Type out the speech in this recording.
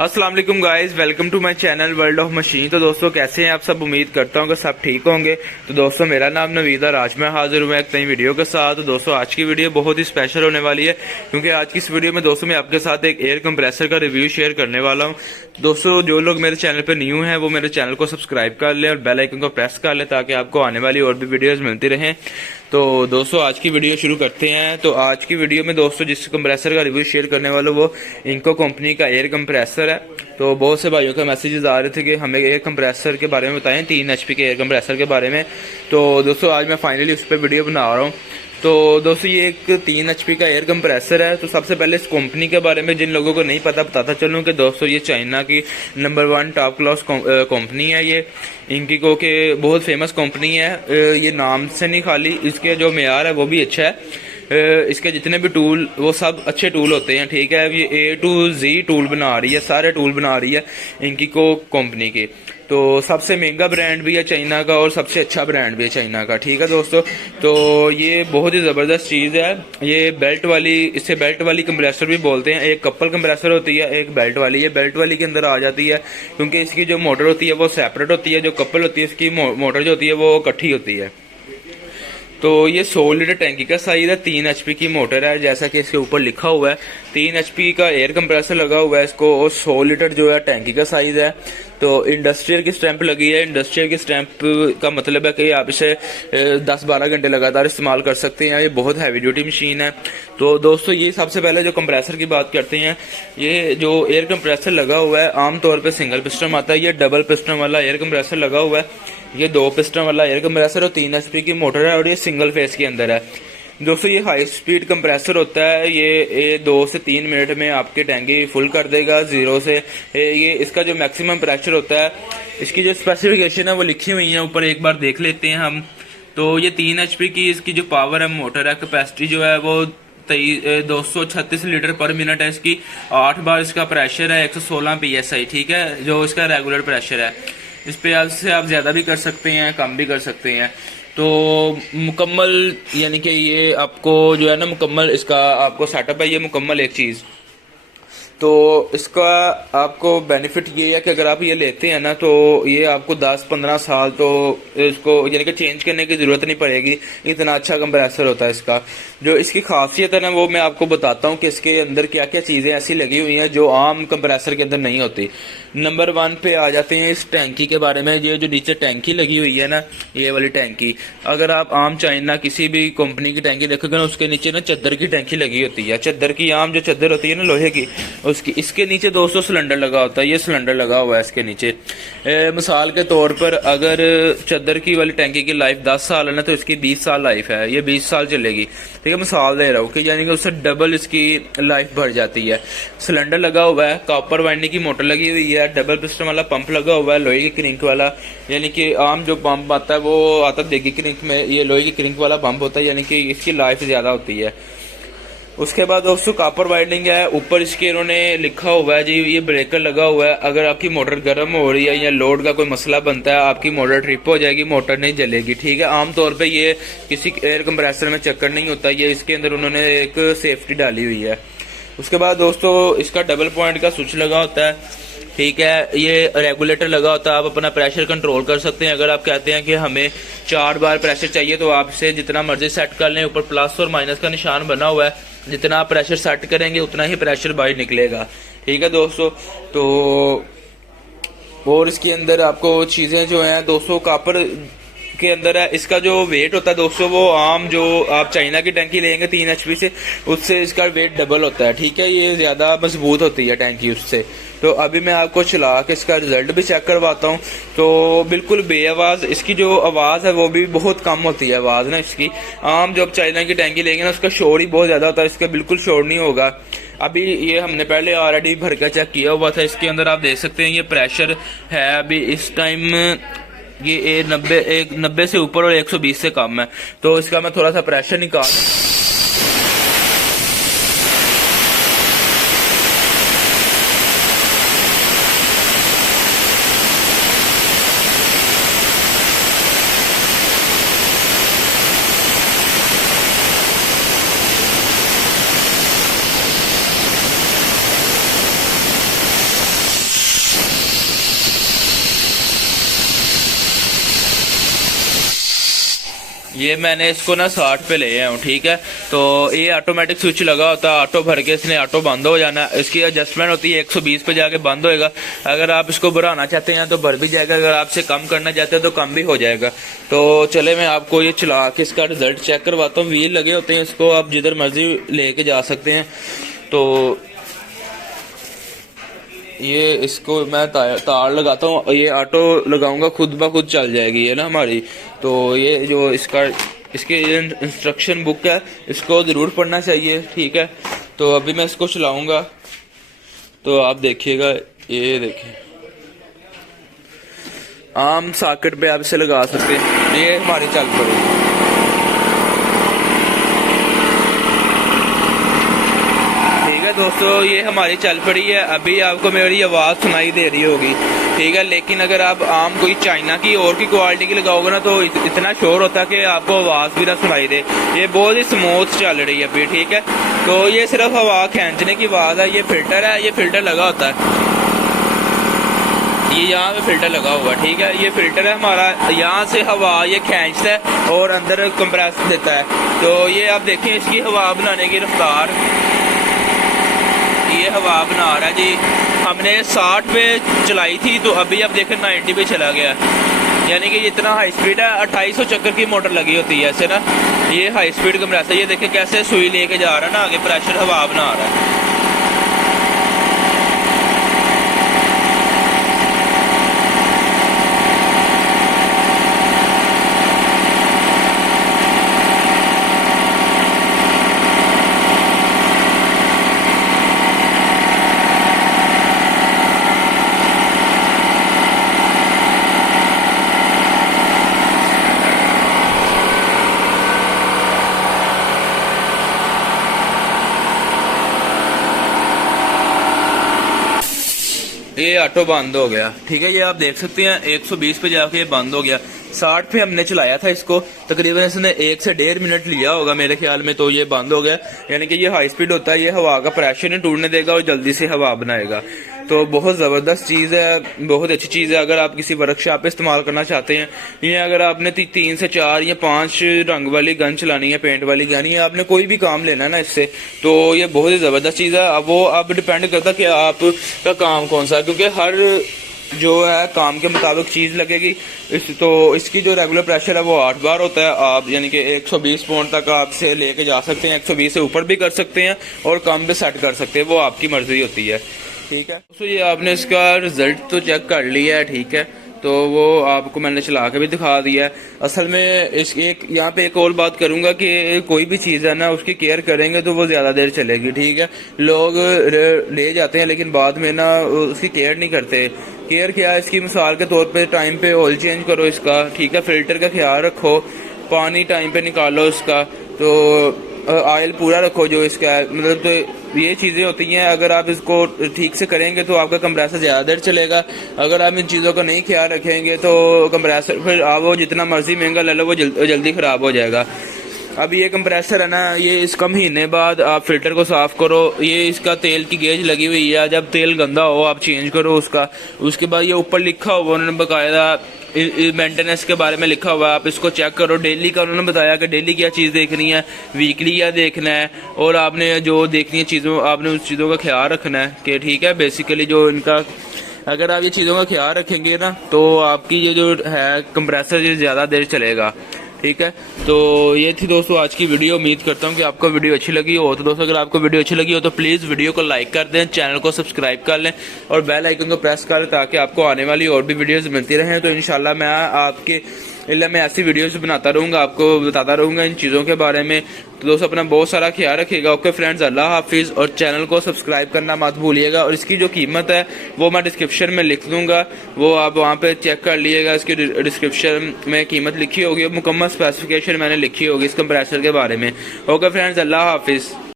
अस्सलाम वालेकुम guys, welcome to my channel world of machine. तो दोस्तों कैसे हैं आप सब? उम्मीद करता हूँ कि सब ठीक होंगे। तो दोस्तों मेरा नाम नवीद और आज मैं हाजिर हुआ एक नई वीडियो के साथ। तो दोस्तों आज की वीडियो बहुत ही स्पेशल होने वाली है, क्योंकि आज की इस वीडियो में दोस्तों मैं आपके साथ एक एयर कंप्रेसर का रिव्यू शेयर करने वाला हूँ। दोस्तों जो लोग मेरे चैनल पर न्यू हैं वो मेरे चैनल को सब्सक्राइब कर लें और बेल आइकन को प्रेस कर लें, ताकि आपको आने वाली और भी वीडियोज़ मिलती रहें। तो दोस्तों आज की वीडियो शुरू करते हैं। तो आज की वीडियो में दोस्तों जिस कंप्रेसर का रिव्यू शेयर करने वाला वो इंको कंपनी का एयर कंप्रेसर है। तो बहुत से भाइयों का मैसेजेस आ रहे थे कि हमें एयर कंप्रेसर के बारे में बताएं, 3 HP के एयर कंप्रेसर के बारे में। तो दोस्तों आज मैं फाइनली उस पर वीडियो बना रहा हूँ। तो दोस्तों ये एक 3 HP का एयर कंप्रेसर है। तो सबसे पहले इस कंपनी के बारे में जिन लोगों को नहीं पता बताता चलूँ कि दोस्तों ये चाइना की नंबर 1 टॉप क्लास कंपनी है। ये इंकिको के बहुत फेमस कंपनी है। ये नाम से नहीं, खाली इसके जो मेयार है वो भी अच्छा है। इसके जितने भी टूल वो सब अच्छे टूल होते हैं, ठीक है। ये A to Z टूल बना रही है, सारे टूल बना रही है इंकिको कंपनी के। तो सबसे महंगा ब्रांड भी है चाइना का और सबसे अच्छा ब्रांड भी है चाइना का, ठीक है दोस्तों। तो ये बहुत ही ज़बरदस्त चीज़ है। ये बेल्ट वाली, इसे बेल्ट वाली कंप्रेसर भी बोलते हैं। एक कपल कंप्रेसर होती है, एक बेल्ट वाली। ये बेल्ट वाली के अंदर आ जाती है, क्योंकि इसकी जो मोटर होती है वो सेपरेट होती है। जो कपल होती है इसकी मोटर जो होती है वो इकट्ठी होती है। तो ये 100 लीटर टैंकी का साइज है, 3 HP की मोटर है, जैसा कि इसके ऊपर लिखा हुआ है। 3 HP का एयर कंप्रेसर लगा हुआ है इसको, और 100 लीटर जो है टैंकी का साइज है। तो इंडस्ट्रियल की स्टैंप लगी है। इंडस्ट्रियल की स्टैंप का मतलब है कि आप इसे 10-12 घंटे लगातार इस्तेमाल कर सकते हैं। ये बहुत हैवी ड्यूटी मशीन है। तो दोस्तों ये सबसे पहले जो कंप्रेसर की बात करते हैं, ये जो एयर कंप्रेसर लगा हुआ है आमतौर पर सिंगल पिस्टन आता है। ये डबल पिस्टन वाला एयर कंप्रेसर लगा हुआ है। ये 2 पिस्टन वाला एयर कंप्रेसर और 3 HP की मोटर है, और ये सिंगल फेस के अंदर है। दोस्तों ये हाई स्पीड कंप्रेसर होता है। ये 2 से 3 मिनट में आपकी टैंकी फुल कर देगा 0 से। ये इसका जो मैक्सिमम प्रेशर होता है, इसकी जो स्पेसिफिकेशन है वो लिखी हुई है ऊपर, एक बार देख लेते हैं हम। तो ये 3 HP की इसकी जो पावर है, मोटर है, कैपेसिटी जो है वो 236 लीटर पर मिनट है इसकी। 8 बार इसका प्रेशर है, 116 PSI, ठीक है, जो इसका रेगुलर प्रेशर है। इस पे आपसे आप ज़्यादा भी कर सकते हैं, कम भी कर सकते हैं। तो मुकम्मल यानी कि ये आपको जो है ना, मुकम्मल इसका आपको सेटअप है, ये मुकम्मल एक चीज़। तो इसका आपको बेनिफिट ये है कि अगर आप ये लेते हैं ना, तो ये आपको 10-15 साल तो इसको यानी कि चेंज करने की ज़रूरत नहीं पड़ेगी। इतना अच्छा कंप्रेसर होता है इसका। जो इसकी खासियत है ना वो मैं आपको बताता हूँ कि इसके अंदर क्या क्या चीज़ें ऐसी लगी हुई हैं जो आम कंप्रेसर के अंदर नहीं होती। नंबर 1 पे आ जाते हैं इस टैंकी के बारे में। ये जो नीचे टैंकी लगी हुई है ना, ये वाली टैंकी, अगर आप आम चाइना किसी भी कंपनी की टैंकी देखोगे ना, उसके नीचे ना चद्दर की टैंकी लगी होती है। चद्दर की, आम जो चद्दर होती है ना लोहे की, उसकी इसके नीचे दोस्तों सिलेंडर लगा होता है। ये सिलेंडर लगा हुआ है इसके नीचे। मिसाल के तौर पर अगर चद्दर की वाली टैंकी की लाइफ 10 साल है ना, तो इसकी 20 साल लाइफ है, ये 20 साल चलेगी, ठीक है। मिसाल दे रहा हूँ कि यानी कि उससे डबल इसकी लाइफ बढ़ जाती है। सिलेंडर लगा हुआ है, कॉपर वाइंडिंग की मोटर लगी हुई है, डबल पिस्टन वाला पंप लगा हुआ है, लोहे की क्रिंक वाला। यानी कि आम जो पंप आता है वो आता है देगी क्रिंक में, ये लोहे की क्रिंक वाला पंप होता है, यानी कि इसकी लाइफ ज़्यादा होती है। उसके बाद दोस्तों कॉपर वाइंडिंग है। ऊपर इसके इन्होंने लिखा हुआ है जी, ये ब्रेकर लगा हुआ है। अगर आपकी मोटर गर्म हो रही है या लोड का कोई मसला बनता है, आपकी मोटर ट्रिप हो जाएगी, मोटर नहीं जलेगी, ठीक है। आमतौर पे ये किसी एयर कंप्रेसर में चक्कर नहीं होता, ये इसके अंदर उन्होंने एक सेफ्टी डाली हुई है। उसके बाद दोस्तों इसका डबल पॉइंट का स्विच लगा होता है, ठीक है। ये रेगुलेटर लगा होता है, आप अपना प्रेशर कंट्रोल कर सकते हैं। अगर आप कहते हैं कि हमें 4 बार प्रेशर चाहिए तो आप इसे जितना मर्जी सेट कर लें। ऊपर प्लस और माइनस का निशान बना हुआ है, जितना आप प्रेशर सेट करेंगे उतना ही प्रेशर बाहर निकलेगा, ठीक है दोस्तों। तो और इसके अंदर आपको चीज़ें जो हैं दोस्तों, कॉपर के अंदर है। इसका जो वेट होता है दोस्तों, वो आम जो आप चाइना की टैंकी लेंगे 3 HP से, उससे इसका वेट डबल होता है, ठीक है। ये ज़्यादा मजबूत होती है टैंकी उससे। तो अभी मैं आपको चला के इसका रिजल्ट भी चेक करवाता हूँ। तो बिल्कुल बेआवाज़ इसकी जो आवाज़ है वो भी बहुत कम होती है आवाज़ ना इसकी। आम जो आप चाइना की टैंकी लेंगे ना, उसका शोर ही बहुत ज़्यादा होता है, इसका बिल्कुल शोर नहीं होगा। अभी ये हमने पहले ऑलरेडी भर कर चेक किया हुआ था। इसके अंदर आप देख सकते हैं ये प्रेशर है अभी इस टाइम, ये 90 से ऊपर और 120 से कम है। तो इसका मैं थोड़ा सा प्रेशर निकाल, ये मैंने इसको ना 60 पे ले आया हूँ, ठीक है। तो ये ऑटोमेटिक स्विच लगा होता है, ऑटो भर के इसने ऑटो बंद हो जाना। इसकी एडजस्टमेंट होती है 120 पे जाके बंद होएगा। अगर आप इसको बढ़ाना चाहते हैं तो बढ़ भी जाएगा, अगर आपसे कम करना चाहते हैं तो कम भी हो जाएगा। तो चले मैं आपको ये चला के इसका रिजल्ट चेक करवाता हूँ। व्हील लगे होते हैं, इसको आप जिधर मर्जी लेके जा सकते हैं। तो ये इसको मैं तार लगाता हूँ, ये ऑटो लगाऊंगा खुद ब खुद चल जाएगी है ना हमारी। तो ये जो इसके इंस्ट्रक्शन बुक है, इसको ज़रूर पढ़ना चाहिए, ठीक है। तो अभी मैं इसको चलाऊंगा तो आप देखिएगा। ये देखिए, आम सॉकेट पे आप इसे लगा सकते हैं, ये हमारी चल पड़ेगी। दोस्तों ये हमारी चल पड़ी है। अभी आपको मेरी आवाज़ सुनाई दे रही होगी, ठीक है। लेकिन अगर आप आम कोई चाइना की और की क्वालिटी की लगाओगे ना तो इतना शोर होता है कि आपको आवाज़ भी ना सुनाई दे। ये बहुत ही स्मूथ चल रही है अभी, ठीक है। तो ये सिर्फ हवा खींचने की आवाज़ है। ये फिल्टर है, ये फिल्टर लगा होता है, ये यहाँ पे फिल्टर लगा हुआ, ठीक है। ये फिल्टर है हमारा, यहाँ से हवा ये खींचता है और अंदर कंप्रेस देता है। तो ये आप देखें इसकी हवा बनाने की रफ्तार, ये हवा बना रहा है जी। हमने 60 पे चलाई थी तो अभी आप देखें 90 पे चला गया, यानी कि इतना हाई स्पीड है। 2800 चक्कर की मोटर लगी होती है ऐसे ना। ये हाई स्पीड कंप्रेसर, ये देखें कैसे सुई लेके जा रहा है ना, आगे प्रेशर हवा बना रहा है। ये ऑटो बंद हो गया, ठीक है। ये आप देख सकते हैं 120 पे जाके ये बंद हो गया। 60 पे हमने चलाया था इसको, तकरीबन इसने 1 से 1.5 मिनट लिया होगा मेरे ख्याल में। तो ये बंद हो गया, यानी कि ये हाई स्पीड होता है, ये हवा का प्रेशर नहीं टूटने देगा और जल्दी से हवा बनाएगा। तो बहुत ज़बरदस्त चीज़ है, बहुत अच्छी चीज़ है। अगर आप किसी वर्कशॉप पे इस्तेमाल करना चाहते हैं, या अगर आपने 3 से 4 या 5 रंग वाली गन चलानी है, पेंट वाली गन, या आपने कोई भी काम लेना है ना इससे, तो ये बहुत ही ज़बरदस्त चीज़ है। अब वो अब डिपेंड करता है कि आपका काम कौन सा है, क्योंकि हर जो है काम के मुताबिक चीज़ लगेगी। तो इसकी जो रेगुलर प्रेशर है वो 8 बार होता है। आप यानी कि 120 पाउंड तक आप से लेके जा सकते हैं, 120 से ऊपर भी कर सकते हैं और कम भी सेट कर सकते हैं, वो आपकी मर्जी होती है, ठीक है। तो ये आपने इसका रिजल्ट तो चेक कर लिया है, ठीक है। तो वो आपको मैंने चला के भी दिखा दिया है। असल में इस एक यहाँ पे एक और बात करूँगा कि कोई भी चीज़ है ना, उसकी केयर करेंगे तो वो ज़्यादा देर चलेगी, ठीक है। लोग ले जाते हैं लेकिन बाद में ना उसकी केयर नहीं करते। केयर क्या है इसकी, मिसाल के तौर पे टाइम पे ऑयल चेंज करो इसका, ठीक है। फिल्टर का ख्याल रखो, पानी टाइम पे निकालो इसका, तो ऑयल पूरा रखो जो इसका है, मतलब तो ये चीज़ें होती हैं। अगर आप इसको ठीक से करेंगे तो आपका कंप्रेसर ज़्यादा देर चलेगा। अगर आप इन चीज़ों का नहीं ख्याल रखेंगे तो कंप्रेसर फिर आप वो जितना मर्जी महंगा ले लो वो जल्दी ख़राब हो जाएगा। अब ये कंप्रेसर है ना, ये इसका महीने बाद आप फिल्टर को साफ़ करो। ये इसका तेल की गेज लगी हुई है, जब तेल गंदा हो आप चेंज करो उसका। उसके बाद ये ऊपर लिखा हुआ उन्होंने बाकायदा मेंटेनेंस के बारे में लिखा हुआ है, आप इसको चेक करो। डेली का उन्होंने बताया कि डेली क्या चीज़ देखनी है, वीकली क्या देखना है, और आपने जो देखनी है चीज़ों, आपने उस चीज़ों का ख्याल रखना है कि ठीक है। बेसिकली जो इनका, अगर आप ये चीज़ों का ख्याल रखेंगे ना तो आपकी ये जो है कंप्रेसर ये ज़्यादा देर चलेगा, ठीक है। तो ये थी दोस्तों आज की वीडियो। उम्मीद करता हूँ कि आपको वीडियो अच्छी लगी हो। तो दोस्तों अगर आपको वीडियो अच्छी लगी हो तो प्लीज़ वीडियो को लाइक कर दें, चैनल को सब्सक्राइब कर लें और बेल आइकन को प्रेस कर लें ताकि आपको आने वाली और भी वीडियोस मिलती रहें। तो इंशाल्लाह मैं आपके मैं ऐसी वीडियोस बनाता रहूँगा, आपको बताता रहूँगा इन चीज़ों के बारे में। तो दोस्तों अपना बहुत सारा ख्याल रखिएगा। ओके फ्रेंड्स, अल्लाह हाफिज़। और चैनल को सब्सक्राइब करना मत भूलिएगा। और इसकी जो कीमत है वो मैं डिस्क्रिप्शन में लिख दूँगा, वो आप वहाँ पे चेक कर लीजिएगा। इसकी डिस्क्रिप्शन में कीमत लिखी होगी, मुकम्मल स्पेसिफिकेशन मैंने लिखी होगी इस कंप्रेसर के बारे में। ओके फ्रेंड्स, अल्लाह हाफिज़।